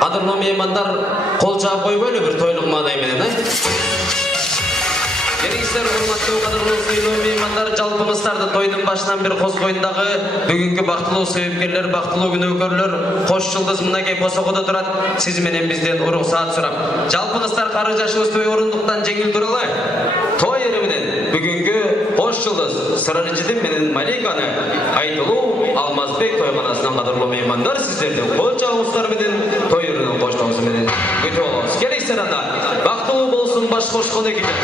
Qadırlı mehmanlar kol çağıp koybaylı bir toyluk maday menen, Gençler, hurmatlı qadırlı sыйлуу mehmanlar, жалпыңыздарда тойдун башынан бир коз коюндагы бүгүнкү бактылуу себепкерлер, бактылуу күнөөкөрлөр, кош жылдыз мынакей босогодо турат. Сиз менен бизден уруксаат сурап, жалпыңыздар кары жашыбыз той орундуктан жеңил туралы. Той ери менен бүгүнкү кош жылдыз Сыраржидин менен Маликаны айтылуу Алмазбек тойканасынан кадырлуу мehmanдар, сиздердин кол чабыңыздар менен той эринин коштоосу менен күтүп алабыз. Келиңиздер анда. Бактылуу болсун баш кошкон экипи.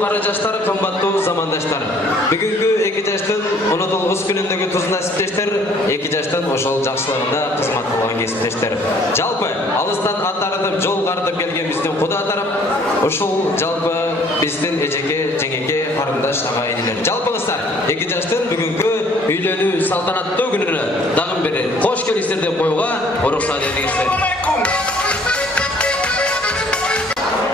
кары жаштар, кымбаттуу замандаштар. Бүгүнкү 2 жаштын 19 күнүндөгү туз насиптештер, 2 жаштын ошол жакшылыгында кызмат кылган кесиптештер. Жалпы алыстан ат арытып, жол картып келген биздин Куда тарап, ушул жалпы биздин эжеке, жеңеке, карындаш агайындар. Жалпыңыздар 2 жаштын бүгүнкү үйлөнүү салтанаттуу күнүнө дагы бир кош келиңиздер деп коюуга уруксат этиңиздер.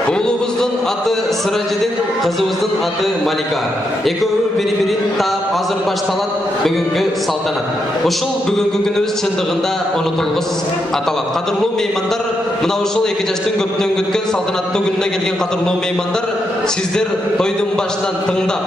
Уулубуздун аты Сыражидин, кызыбыздын аты Малика. Экөө бири-бирин таап азыр башталат бүгүнкү салтанат. Ушул бүгүнкү күнүбүз чындыгында унутулгус аталат. Кадырлуу меймандар, мына ушул 2 жаштын көптөн күткөн салтанаттуу күнүнө келген кадырлуу меймандар, сиздер тойдун башынан тыңдап,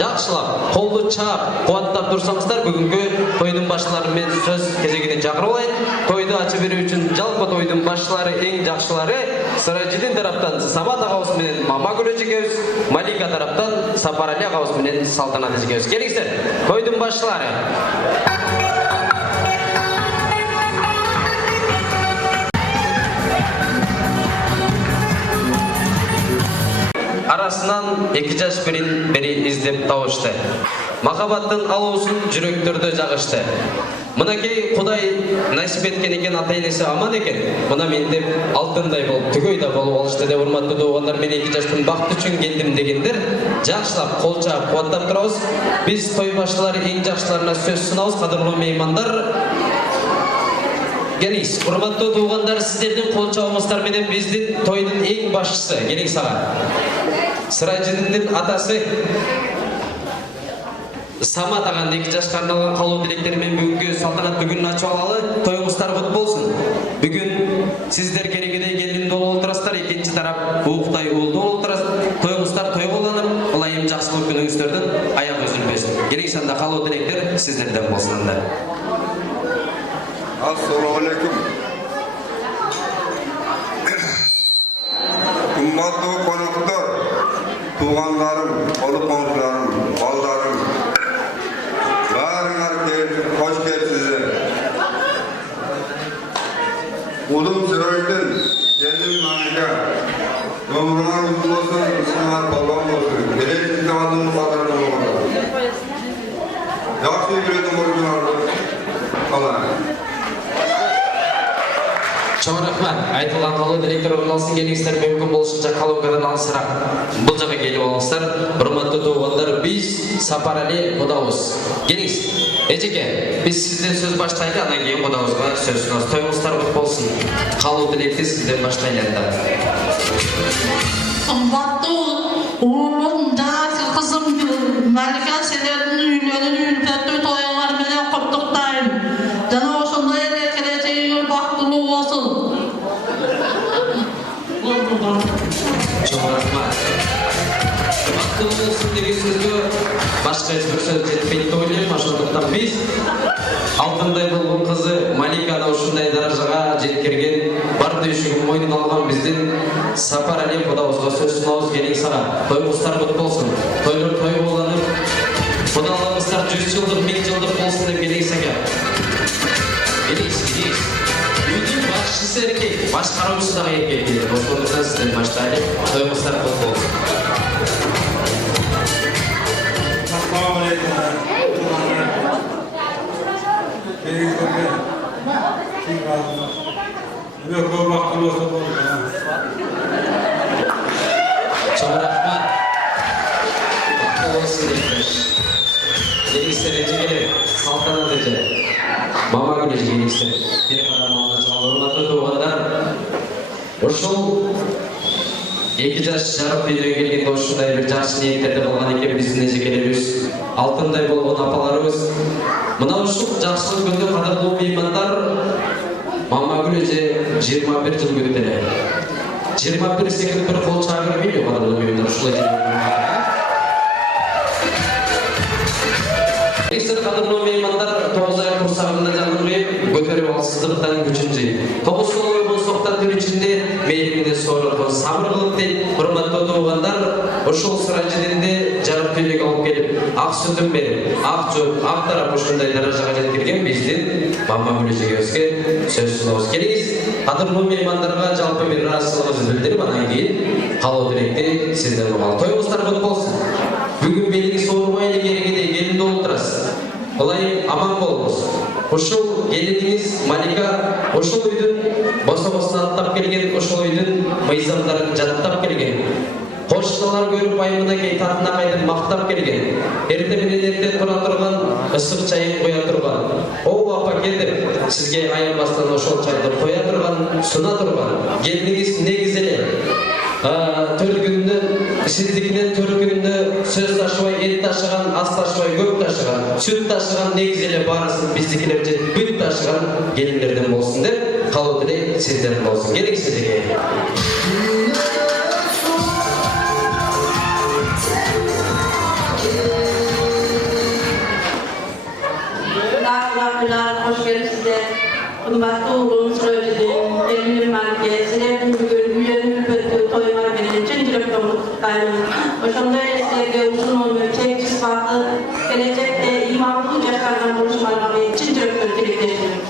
жакшылап, колду чаап, кубаттап турсаңыздар, бүгүнкү тойдун башчылары менен сөз кезегине чакырып алайын. Тойду ачып берүү үчүн жалпы тойдун башчылары, эң жакшылары Сыражидин тараптан Самат агабыз менен Мамагүл эжекебиз, Малика тараптан Сапарали агабыз менен Салтанат эжекебиз. Келиңиздер, тойдун башчылары. Арасынан 2 жаш бири издеп табышты. Махаббаттын алуусун жүрөктөрдө жагышты. Мынакей Кудай насип эткен экен, ата-энеси аман экен. Мына мен деп алтындай болуп, түгөйдө болуп алышты деп урматтуу туугандар, мен 2 жаштын бакыты үчүн келдим дегендер, жакшылап, кол чаап, кубаттап турабыз. Биз той башчылары эң жакшыларына сөз сунабыз, кадырлуу меймандар. Келиңиз, урматтуу туугандар, сиздердин кол чабыңыздар менен биздин тойдун эң башчысы, келиңиз ага. Сыражидиндин атасы Самат аган 2 жашка арналган калуу тилектери менен бүгүнкү салтанаттуу күнүн ачып алалы. Тоюңуздар кут болсун. Бүгүн сиздер керегидей келин болуп отурасыздар, экинчи тарап ууктай уулду болуп отурасыздар. Тоюңуздар тойго уланып, ылайым жакшылык күнүңүздөрдүн аяк үзүлбөсүн. Келиңиз, анда калуу тилектер сиздерден болсун анда. Assalamu alaikum. Kımmatlı konuklar, tuğanlarım, olup komşularım, baldarım, barınlar gelip, hoş geldiniz. Ulum Sırajidin, gelin Malika, ömrüne uzun olsun, ısınlar balon olsun, gelin zamanın kadarını olmalı. Yakşı biledim orijinalda, falan. Чоң рахмат. Айтылган калуу директор орналсын, келиңиздер, мүмкүн болушунча колонкадан алысыраак бул жака келип алыңыздар. Урматтуу туугандар, биз Сапарали кудабыз. Келиңиз. Эжеке, биз сизден сөз баштайлы, андан кийин кудабызга сөз сунабыз. Тоюңуздар кут болсун. Калуу тилекти сизден баштайлы анда. Кымбаттуу уулум, жашы кызым Малика, силердин үйлөнүүнү үлпөттүү тоюңар менен куттуктайм. Жана ошондой эле келечегиңер бактылуу болсун. Чоң рахмат. Бактылуу болсун деген сөзгө башка эч бир сөз жетпейт деп ойлойм. Ошондуктан биз алтындай болгон кызы Маликаны ушундай даражага жеткирген, бар дүйшүгүн мойнуна алган биздин Сапарали кудабызга сөз сунабыз. Келиңиз ага. Тоюңуздар кут болсун. Тойлор той уланып, кудаларыңыздар 100 жылдык, 1000 жылдык болсун деп келиңиз ага. Келиңиз. Үйдүн башчысы эркек, башкаруучусу дагы эркек келет. Ошондуктан сизден баштайлы. Тоюңуздар кут болсун. Assalamu alaikum. Чоң рахмат. Бактылуу болсун дептир. Келиңиздер, эжегелер, Салтанат эже, Мамагүл эже келиңиздер. Бир карамалда чоң урматтуу туугандар. Ушул 2 жаш жарык үйдөн келгенде ушундай бир жакшы ниеттерде болгон экен биздин эжекелерибиз, алтындай болгон апаларыбыз. Мына ушул жакшылык күндө кадырлуу меймандар, Мамагүл эже 21 жыл күтүп эле. 21 секунд бир кол чаап бербейби кадырлуу меймандар ушул эже. Экстер кадырлуу меймандар 9 ай курсагында жанын коюп, көтөрүп алсыздыктан күчүн жыйып, 9 жыл болсоктан түн ичинде мейримине сооролгон сабыр кылып дейт. Урматтуу туугандар, ушул Сыражидинди жарык үйлүгү алып келип, ак сүтүн берип, ак жууп, ак тарап ушундай даражага жеткирген биздин Мамагүл эжебизге сөз сунабыз. Келиңиз, кадырлуу меймандарга жалпы бир ыраазычылыгыбызды билдирип, анан кийин Kaloo dilekti sizden olmalı. Toyumuzlar kutlu olsun. Bugün belki soğurmayla gerekede gelinde oldurasın. Olay aman bolumuz. Oşul gelininiz Malika, oşul uydun bosa-bosuna atlap kelgen, oşul uydun mıyzamdарын jattap kelgen. Koşnalar görüp ayımına key tatına kaydan maktap kelgen. Erте менен эртең тура турган, ысык чайын коя турган. О апа келди, сизге аянбастан ошол чайды коя турган, суна турган. Келиниңиз негиз эле. 4 күндөн сиздикинен 4 күндө сөз ташыбай, эт ташыган, ас ташыбай, көк ташыган, сүт ташыган, негиз эле баарысын биздикилерче бүт ташыган келиндерден болсун деп, калуу тилек сизден болсун. Келиңиз сизге. Hoş geldiniz. Kıymetli oğlum söyledim. Eminim Malike. Sizlerin bugün üyenin ülpeti toyma benim için direktör mutluyum. Hoşumda sizlerge uzun ömür, çekçiz farklı, gelecekte imamlı yaşlardan buluşmalarına için direktör dilekleşirim.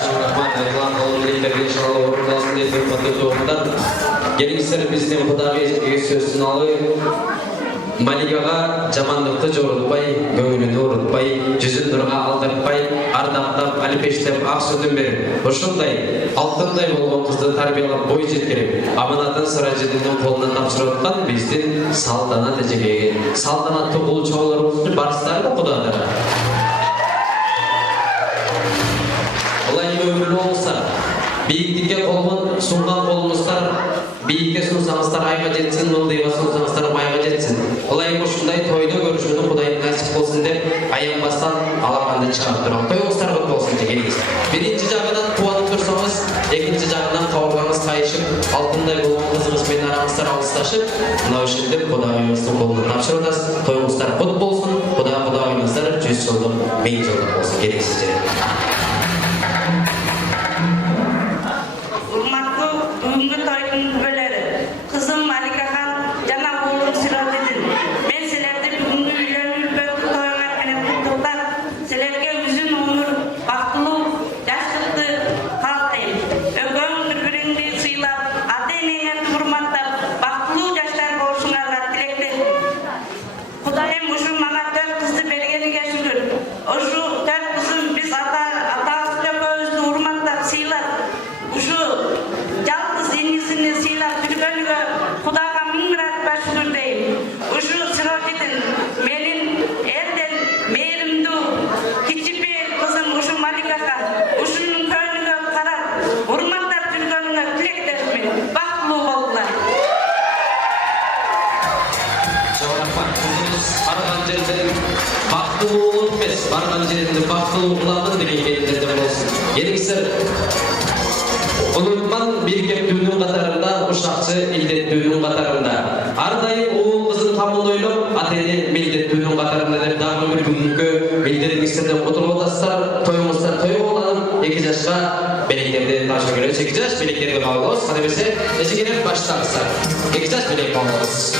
Çok rahmat, ayılan oğlum dileklerine inşallah ortalasın diye hürmetli doğumdan. Gelingizler bizden Xudaga sözsün alıp, Malikaga jamanlıkты jorutpay, көңүлүнү урутпай, жүзүн нурга алдыртпай, ардактап, алипештеп, ак сүтүн берип, ушундай алтындай болгон кызды тарбиялап бой жеткирип, аманатын Сыражидиндин колуна тапшырып аткан биздин салтанат эжеге, салтанаттуу бул чоңолорубуздун барыстары да Кудадыр. Олай өмүрлүү болса, бийиктикке колун сунган колуңуздар бийикке сунсаңыздар айга жетсин, мылдыйга сунсаңыздар майга жетсин. Олай ушундай тойду көрүшүүнү Кудайым насип болсун деп аянбастан алаганды чыгарып турам. Тоюңуздар кут болсун дегенбиз. Биринчи жагынан кубанып турсаңыз, экинчи жагынан кабыргаңыз кайышып, алтындай болгон кызыңыз менен араңыздар алысташып, мына ушинтип Кудайыбыздын колуна тапшырып атасыз. Тоюңуздар кут болсун. Кудайыңыздар 100 жылдык, 1000 жылдык болсун. Келиңиздер. Барган жеринде бактылуу кыламын деген келиндерден болсун. Келиңиздер. Улутман биркектүүнүн катарында, ушакчы илдеттүүнүн катарында. Ар дайым уул кызын камын ойлоп, ата-эне милдеттүүнүн катарында деп дагы бир бүгүнкү билдиригиңиздерден кутулуп атасыздар. Тоюңуздар той болгон 2 жашка белектерди ташып келет. 2 жаш белектерди кабылабыз. Кана берсе, эжегелеп баштаңыздар. 2 жаш белек кабылабыз.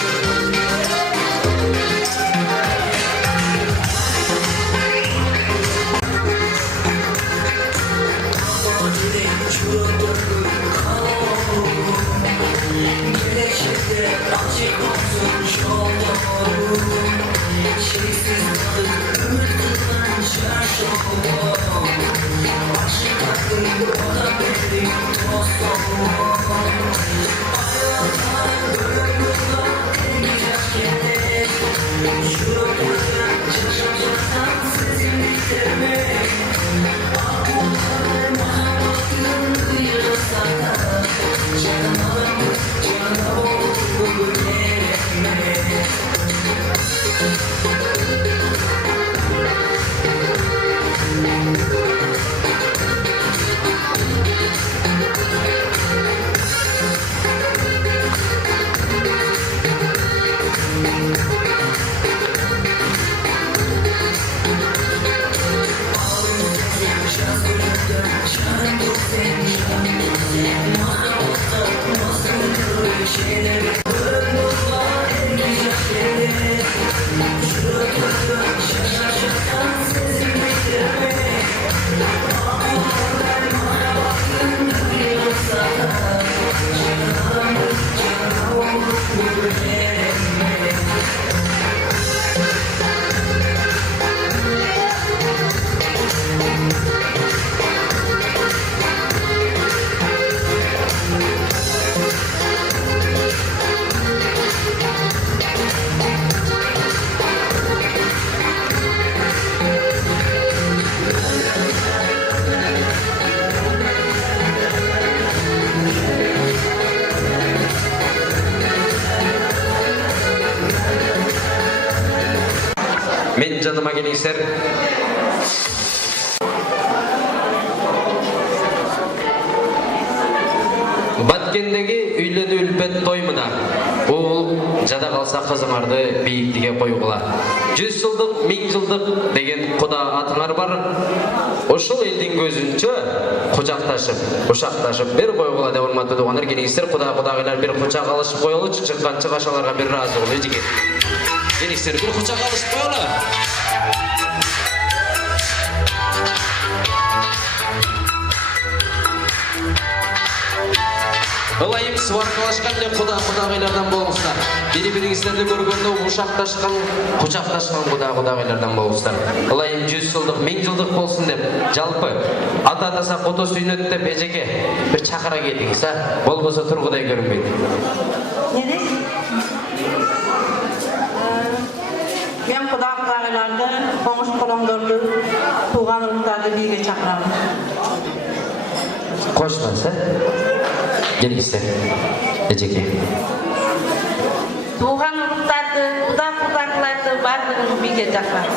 jadıma gelingser. Batkendegi üylönü ülpet toymuna. Ул жада калса кызыңарды бийиктиге койгула. 100 жылдык, 1000 жылдык деген Куда атыңар бар. Ошол элдин көзүнчө кучакташып бир койгула деп урматтуу туугандар, келиңиздер кудагыйлар бир кучак алышып коелучу, чыккан чыгашаларга бир ыраазы болуу эжеке. Келиңиздер бир кучак алышып коелу. Ылайым сваркалашкан эле кудагыйлардан болуңуздар. Бири-бириңиздерди көргөндө ушакташкан, кучакташкан кудагыйлардан болуңуздар. Ылайым 100 жылдык, 1000 жылдык болсун деп, жалпы ата-атаса кото сүйнөт деп эжеке бир чакыра кетиңиз, болбосо тургудай көрүнбөйт. Nedir? Ben kudaklarlarda konuş kolonlarını tuğan ırklarda birge çakıram. Koşmasa gelingizler эжеке. Tuğan ırklarda, kudaklardı bardığını birge çakıram.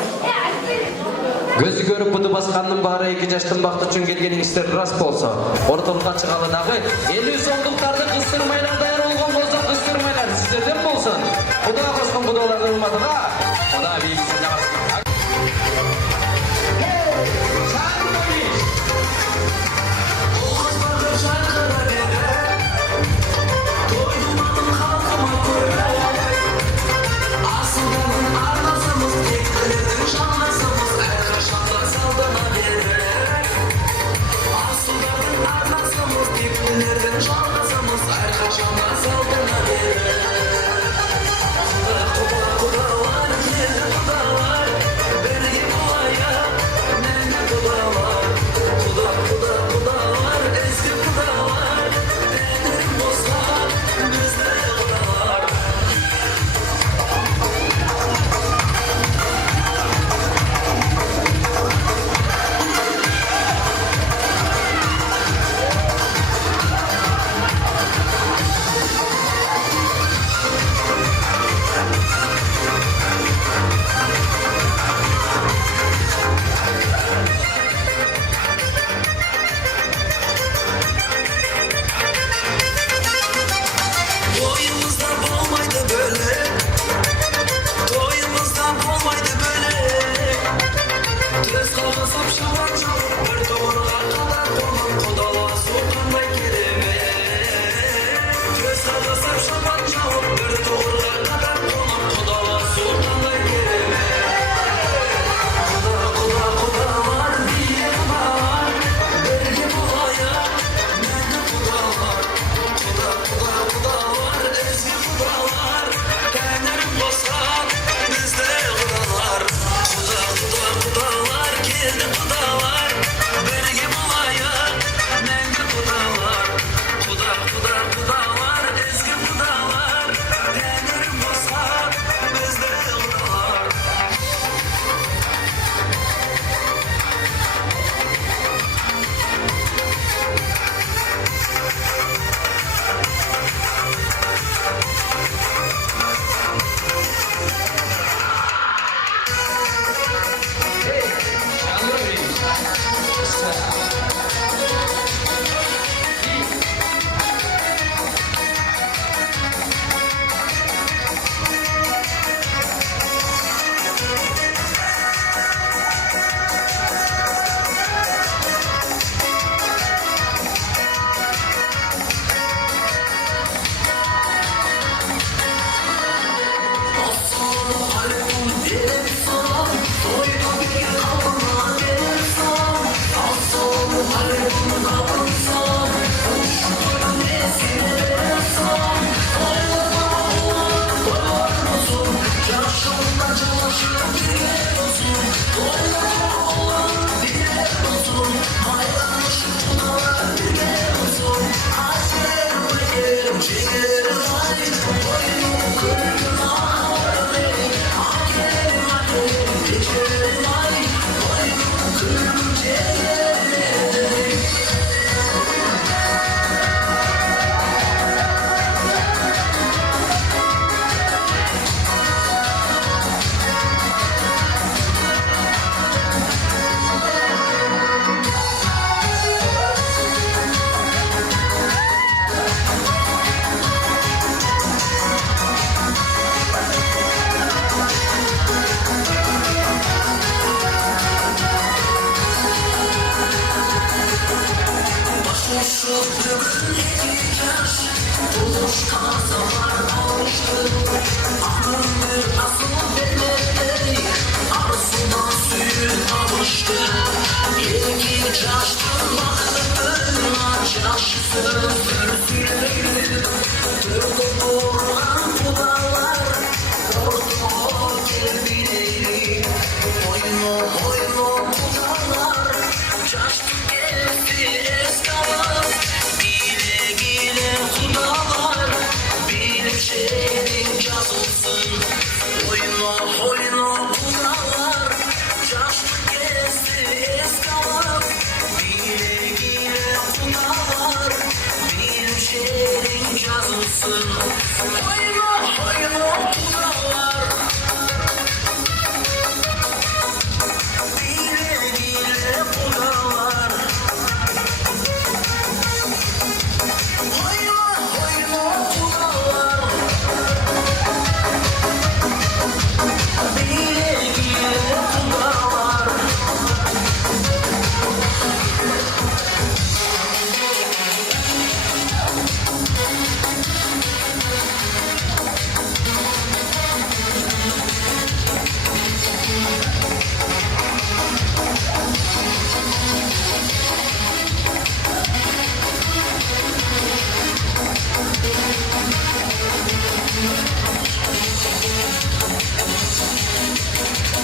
Көзү көрүп буду баскандын баары 2 жаштын бакыты үчүн келгениңиздер рас болсо, ортолукка чыгалы дагы 50 сомдуктарды кыстырмайлар даяр болгон болсо, кыстырмайлар сиздерден болсун. Куда коскон кудалардын урматына, Куда бийиксин жабасың.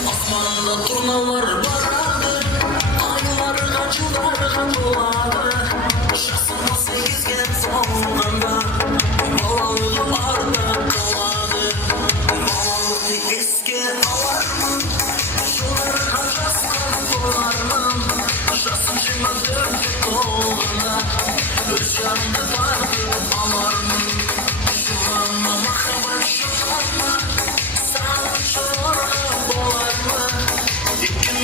Asmanında turnalar baradır, aylar kaçılar doladı. Şahsıma 8 gen solganda, balalığı arda kaladı. Balalığı eski alar mı? Şuları kaçaslar dolar mı? Şahsıcıma döndü dolganda, öz yanında vardı alar mı? Şulanma mahkamet şulanma, sağlık şulanma bolar mı? İkin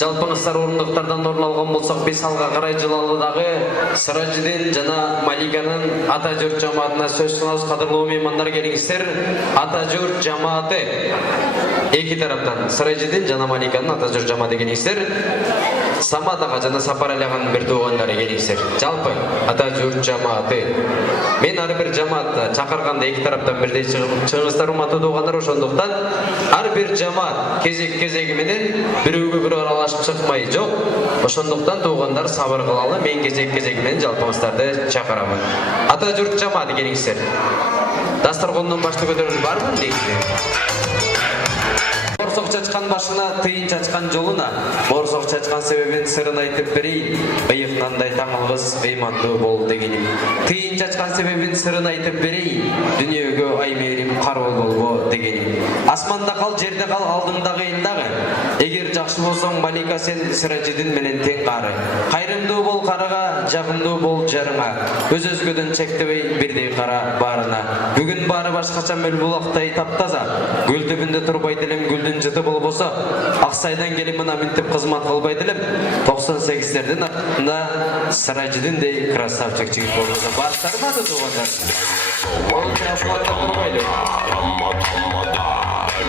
жалпыңыздар орындықтардан орын алған болсақ, біз алға қарай жылалыдағы Сыражидин жана Маликанын ата жұрт жамаатына сөз сунабыз. Кадырлуу меймандар, келиңиздер. Ата жұрт жамааты эки тараптан Сыражидин жана Маликанын ата жұрт жамааты келиңиздер. Самат ага жана Сапар Али аганын бир туугандары келиңиздер. Жалпы ата жұрт жамааты. Мен ар бир жамаатта чакырганда эки тараптан бирдей чыгыңыздар, урматтуу туугандар. Ошондуктан ар бир жамаат кезеги менен бирөөгө бирөө аралашып чыкмай жок. Ошондуктан туугандар сабыр кылалы. Мен кезеги менен жалпыңыздарды чакырамын. Ата жұрт жамааты келиңиздер. Дастаркондон башты көтөрүлүп барбы дейсиздер? Борсок чачкан башына, тыйын чачкан жолуна, борсок чачкан себебин сырын айтып берейин. Ыйыкнандай таңылгыс, ыймандуу бол дегеним. Тыйын чачкан себебин сырын айтып берейин. Дүнүйөгө ай мээрим кароо болбо дегеним. Асманда кал, жерде кал, алдыңдагы эндагы. Эгер жакшы болсоң, Малика, сен Сыражидин менен тең кары. Кайрымдуу бол карыга, жагымдуу бол жарыңа. Өз-өзгөдөн чектебей бирдей кара баарына. Бүгүн баары башкача мөл булактай таптаза. Көл түбүндө турбайт элем, гүлдүн жыты болбосо, Аксайдан келип мына минтип кызмат кылбайт элем. 98-лердин артында Сыражидиндей красавчик жигит болсо баштармады туугандар.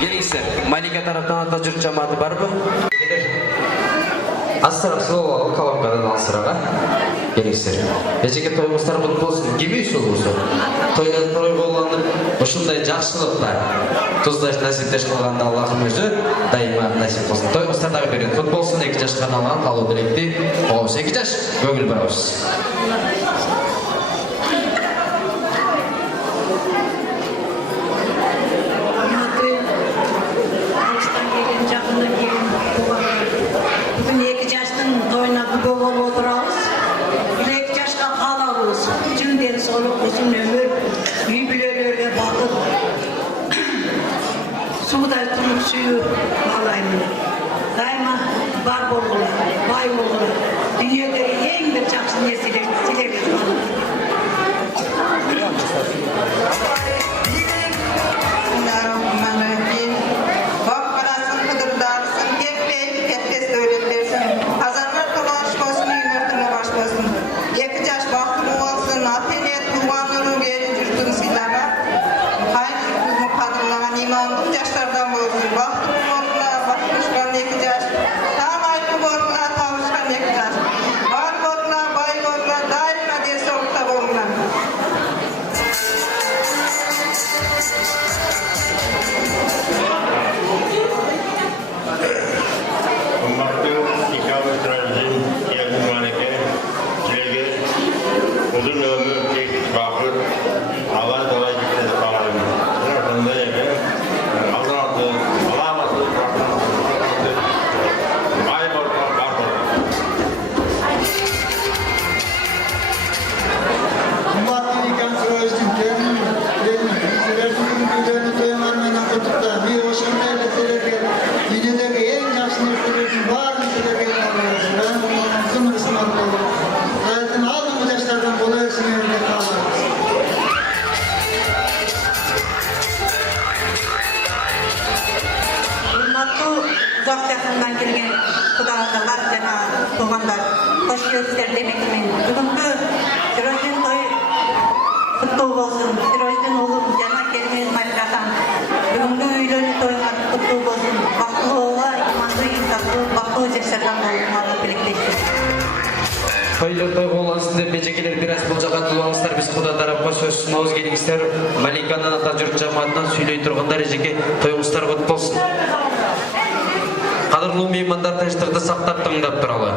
Келиңиздер, Малика тараптан ата жұрт жамааты барбы? Асырақ сол каламгадан алсырага. Келиңиздер. Эжеге тойыңыздар кут болсун. Кимей болсо. Тойдан той болгонуп, ушундай жакшылыктар туздаш насиптеш кылганда Аллахым өзү дайыма насип кылсын. Тойыңыздар дагы берет. Кут болсун. 2 жашка алган калуу тилекти. Кообуз 2 жаш көңүл барабыз. Daima var bolgular, bay bolgular. Dünyadaki en bir çakşı nesiyle Bismillahirrahmanirrahim. Bak parasın, kıdırdarsın, kepes öğretlersin. Hazarlar kıvaş olsun, yürtümü baş olsun. 2 yaş baktım olsun, atenet, tuğanını verin jürtün silahına. Hayır jürtümü kadınlanan imandım yaşlardan olsun. Baktım olsun, bakmışkan 2 yaş. Tam ayrı boruna tavuşkan 2 yaş. Var boruna, bay boruna, daima diye soğukta boruna. Uzun ömür, tek bakır, Allah dolayı gitmedi kalalım. Sırasında yine Allah'ın alaması, kaybolma, bakır. Malika Sırajidin kendini Sırajidin gülerini toymarmana kutup da bir hoşum eyleselerge dünyadaki en yaşlı nefelerin bağırını söylemeyin Allah'ın. Ben bunların sınırsın Allah'ın. Hayatın aldığımız yaşlardan kolayısını yerine kalırız. Hurmatlı uzak yakından gelgen kudalar jana tuğanlar, hoş göster demekmin. Bugünkü Sırajidin toyu kutlu olsun. Sırajidin oğlum jana kelmeyin Malika'dan. Bugünkü üylönü toylar kutlu olsun. Baklı oğla, imanlı insaflı, baklı yaşlardan olmalı birlikteştir. Toylor той болғансын деп бежекелер біраз бұл жаққа тұлғаңыздар, біз құда тарапқа сөз сұнауыз келіңіздер. Маликаның ата жұрт жамаатынан сөйлей тұрғандар ежеке тойыңыздар құт болсын. Қадірлі меймандар, тыныштықты сақтап тыңдап тұралы.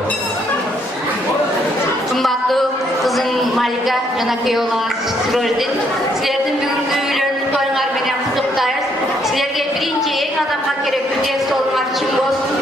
Қымбатты қызым Малика жана күйеуіңіз Сыражидин, силердин бүгүнкү үйлөнүү тоюңар менен куттуктайбыз. Силерге биринчи эң адамга керектүү ден соолуңар чың болсун.